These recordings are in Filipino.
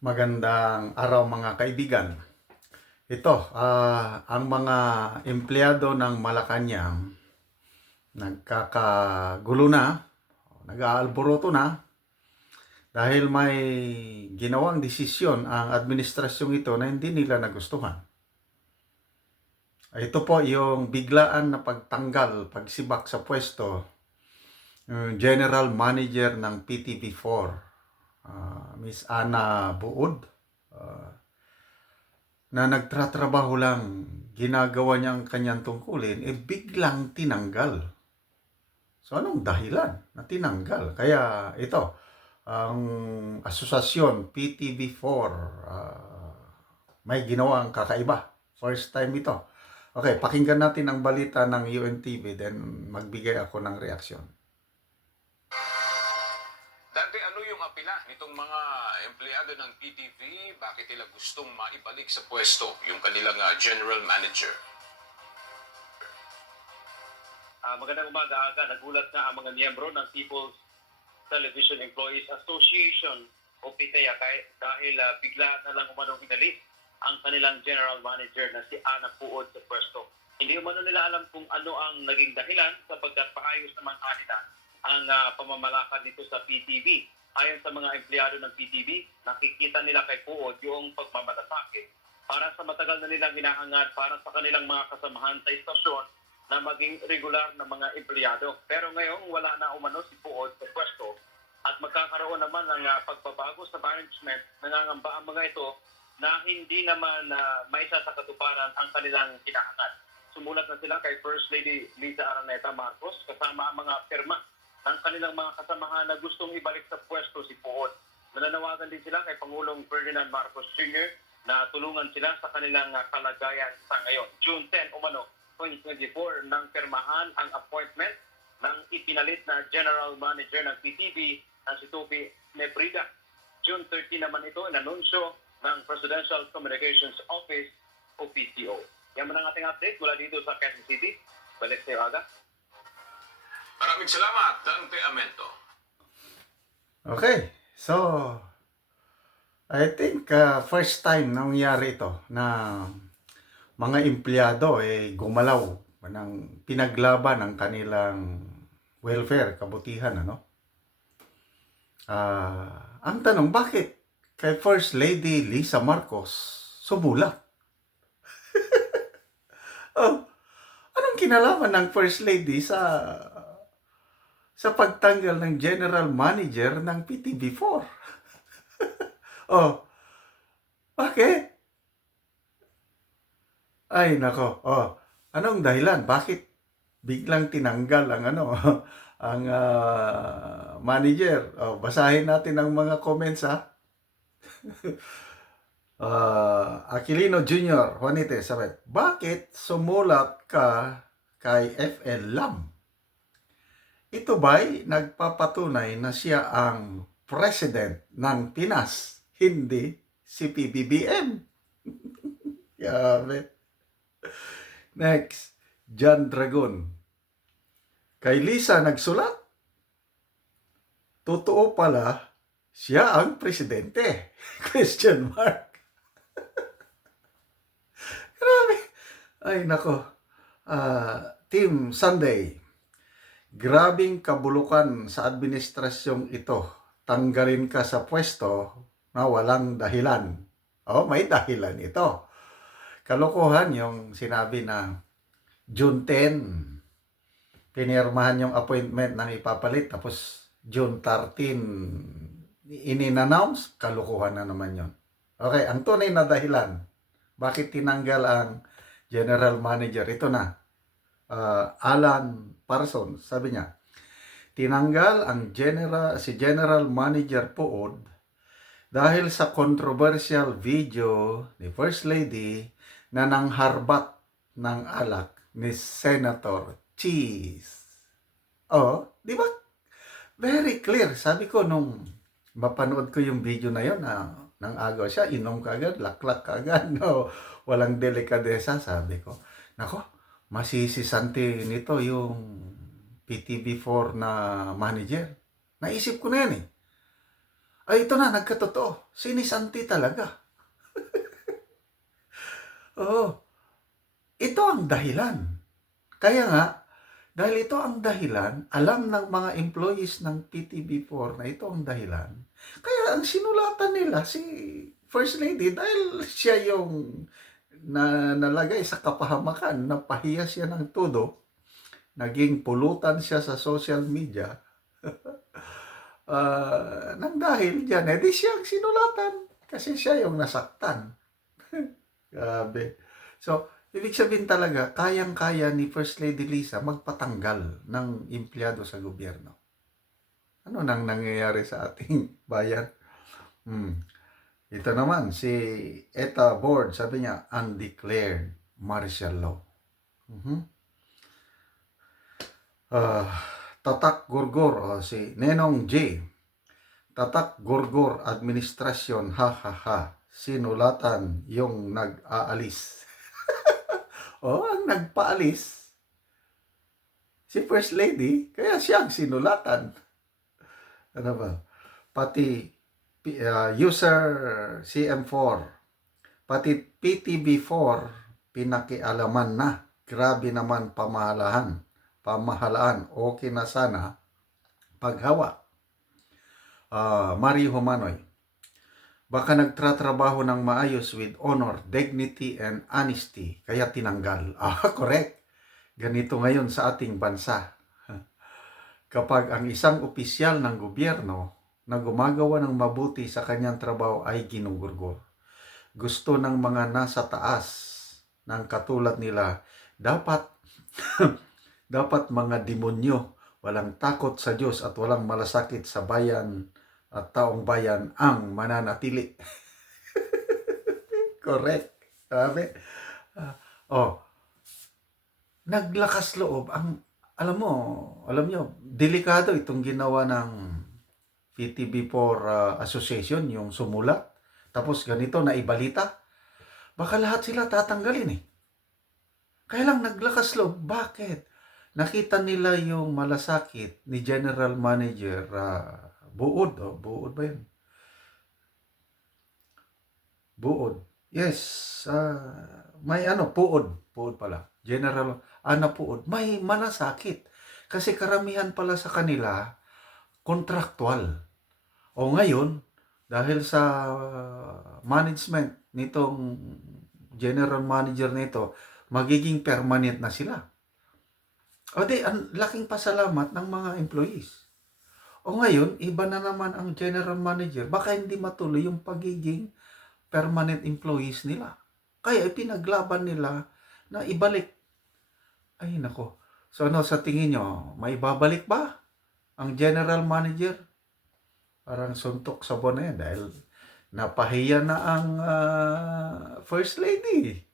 Magandang araw mga kaibigan. Ito, ah, ang mga empleyado ng Malacanang nagkakagulo na, nag-aalboroto na dahil may ginawang desisyon ang administrasyong ito na hindi nila nagustuhan. Ito po yung biglaan na pagtanggal, pagsibak sa pwesto, General Manager ng PTV4 ah, Miss Ana Buod ah, na nagtratrabaho lang ginagawa niya ang kanyang tungkulin eh biglang tinanggal. So anong dahilan na tinanggal? Kaya ito ang asosasyon PTV4 ah, may ginawang kakaiba. First time ito. Okay, pakinggan natin ang balita ng UNTV then magbigay ako ng reaksyon. Nitong mga empleyado ng PTV? Bakit nila gustong maibalik sa pwesto yung kanilang ah, general manager? Ah, magandang umaga aga. Nagulat na ang mga miyembro ng People's Television Employees Association o PITEA dahil ah, bigla na lang umano hinalis ang kanilang general manager na si Ana Puod sa pwesto. Hindi umano nila alam kung ano ang naging dahilan sapagkat paayos naman kanila ang ah, pamamalakad nito sa PTV. Ayon sa mga empleyado ng PTV, nakikita nila kay Puod yung pagmamalasakit para sa matagal na nilang hinahangad para sa kanilang mga kasamahan sa istasyon na maging regular na mga empleyado. Pero ngayon, wala na umano si Puod sa pwesto at magkakaroon naman ng ah, pagbabago sa management. Nangangamba ang mga ito na hindi naman uh, maisa sa katuparan ang kanilang hinahangad. Sumulat na sila kay First Lady Lisa Araneta Marcos kasama ang mga pirma ng kanilang mga kasamahan na gustong ibalik sa pwesto si Puod. Nananawagan din sila kay Pangulong Ferdinand Marcos Jr. na tulungan sila sa kanilang ah, kalagayan sa ngayon. June 10 umano 2024 nang pirmahan ang appointment ng ipinalit na General Manager ng PTV na si Toby Nebrida. June 13 naman ito inanunsyo ng Presidential Communications Office o PCO. Yan man ang ating update mula dito sa Quezon City. Balik sa Aga. Maraming salamat, Dante Amento. Okay, so I think uh, first time nangyari ito na mga empleyado eh gumalaw ng pinaglaban ng kanilang welfare, kabutihan ano. Ah, ang tanong bakit kay First Lady Lisa Marcos sumulat? oh, anong kinalaman ng First Lady sa sa pagtanggal ng general manager ng PTV4. oh, bakit? Ay, nako. Oh, anong dahilan? Bakit biglang tinanggal ang ano, ang ah, manager? Oh, basahin natin ang mga comments ha. Ah, Aquilino Jr. Juanite, sabi, bakit sumulat ka kay FL Lam? Ito ba'y nagpapatunay na siya ang president ng Pinas, hindi si PBBM? Yabe. Next, John Dragon. Kay Lisa nagsulat. Totoo pala, siya ang presidente. Question mark. Grabe. Ay, nako. Ah, Team Sunday. Grabing kabulukan sa administrasyong ito. Tanggalin ka sa pwesto na walang dahilan. Oh, may dahilan ito. Kalokohan yung sinabi na June 10, pinirmahan yung appointment ng ipapalit. Tapos June 13, in-announce, kalokohan na naman yon. Okay, ang tunay na dahilan, bakit tinanggal ang general manager? Ito na, uh, Alan Parsons, sabi niya, tinanggal ang general, si General Manager Pood dahil sa controversial video ni First Lady na nangharbat ng alak ni Senator Cheese. Oh, di ba? Very clear. Sabi ko nung mapanood ko yung video na yon na nang agaw siya, inom ka agad, laklak ka agad, no? walang delikadesa, sabi ko. Nako, masisisante nito yung PTV4 na manager. Naisip ko na yan eh. Ay, ito na, nagkatotoo. Sinisanti talaga. Oo. Ito ang dahilan. Kaya nga, dahil ito ang dahilan, alam ng mga employees ng PTB4 na ito ang dahilan. Kaya ang sinulatan nila si First Lady dahil siya yung na nalagay sa kapahamakan, napahiya siya ng todo, naging pulutan siya sa social media. Ah, nang dahil dyan, edi siya ang sinulatan. Kasi siya yung nasaktan. Grabe. So, ibig sabihin talaga, kayang-kaya ni First Lady Lisa magpatanggal ng empleyado sa gobyerno. Ano nang nangyayari sa ating bayan? Hmm. Ito naman, si ETA Board, sabi niya, undeclared martial law. Mhm. Ah, Tatak Gurgur, o si Nenong J. Tatak Gurgur Administrasyon, ha ha ha. Sinulatan yung nag-aalis. o, ang nagpaalis. Si First Lady, kaya siya ang sinulatan. Ano ba? Pati uh, user CM4, pati PTB4, pinakialaman na. Grabe naman pamahalahan pamahalaan, okay na sana paghawa. Ah, Mario Humanoy, baka nagtratrabaho ng maayos with honor, dignity, and honesty, kaya tinanggal. Ah, correct. Ganito ngayon sa ating bansa. Kapag ang isang opisyal ng gobyerno na gumagawa ng mabuti sa kanyang trabaho ay ginugurgor. Gusto ng mga nasa taas ng katulad nila, dapat dapat mga demonyo, walang takot sa Diyos at walang malasakit sa bayan at taong bayan ang mananatili. Correct. Sabi. Ah, oh. Naglakas loob ang alam mo, alam nyo, delikado itong ginawa ng PTB4 ah, Association, yung sumulat. Tapos ganito na ibalita. Baka lahat sila tatanggalin eh. Kaya lang naglakas loob. Bakit? nakita nila yung malasakit ni General Manager ah, Buod. Oh, Buod ba yun? Buod. Yes. ah, may ano, Puod. Puod pala. General Ana Puod. May malasakit. Kasi karamihan pala sa kanila, kontraktual. O ngayon, dahil sa management nitong general manager nito, magiging permanent na sila. O di, ang laking pasalamat ng mga employees. O ngayon, iba na naman ang general manager. Baka hindi matuloy yung pagiging permanent employees nila. Kaya ipinaglaban nila na ibalik. Ay, nako. So ano sa tingin nyo? May babalik ba ang general manager? Parang suntok sa buwan na yan dahil napahiya na ang ah, first lady.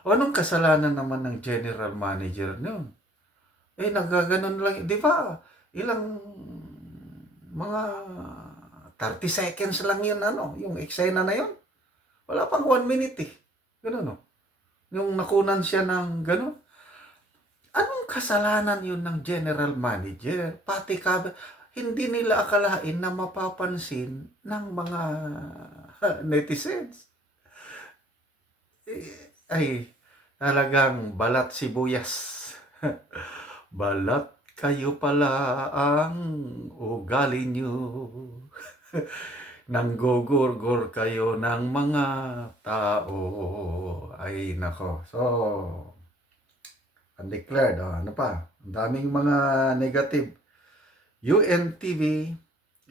O anong kasalanan naman ng general manager noon? Eh, nagaganon lang. Di ba? Ilang mga 30 seconds lang yun, ano, yung eksena na yun. Wala pang 1 minute eh. Ganun, no? Yung nakunan siya ng ganun. Anong kasalanan yun ng general manager? Pati ka, hindi nila akalain na mapapansin ng mga netizens. Eh, Ay, talagang balat sibuyas. Balat kayo pala ang ugali nyo. Nanggugurgur kayo ng mga tao. Ay, nako. So, undeclared. Oh, ano pa? Ang daming mga negative. UNTV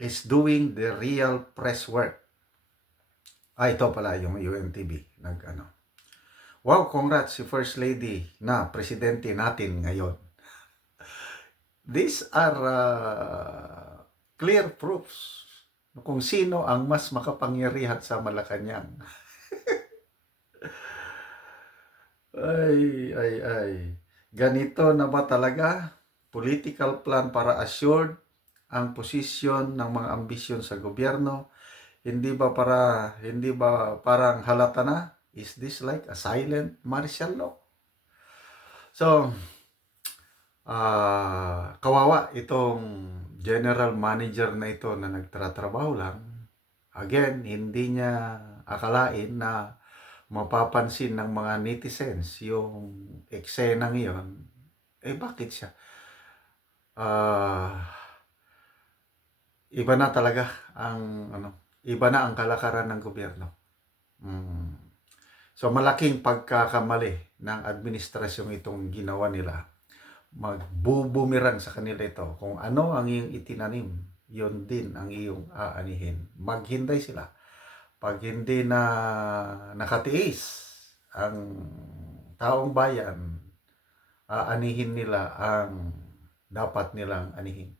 is doing the real press work. Ah, ito pala yung UNTV. Nag, ano. Wow, congrats si First Lady na presidente natin ngayon. These are uh, clear proofs kung sino ang mas makapangyarihan sa Malacanang. ay, ay, ay. Ganito na ba talaga? Political plan para assured ang posisyon ng mga ambisyon sa gobyerno? Hindi ba para hindi ba parang halata na? Is this like a silent martial law? So, ah kawawa itong general manager na ito na nagtatrabaho lang Again, hindi niya akalain na mapapansin ng mga netizens yung eksena ngayon. Eh, bakit siya? Ah, iba na talaga ang ano, iba na ang kalakaran ng gobyerno. Mm. So malaking pagkakamali ng administrasyon itong ginawa nila. Magbubumirang sa kanila ito. Kung ano ang iyong itinanim, yon din ang iyong aanihin. Maghintay sila. Pag hindi na nakatiis ang taong bayan, aanihin nila ang dapat nilang anihin.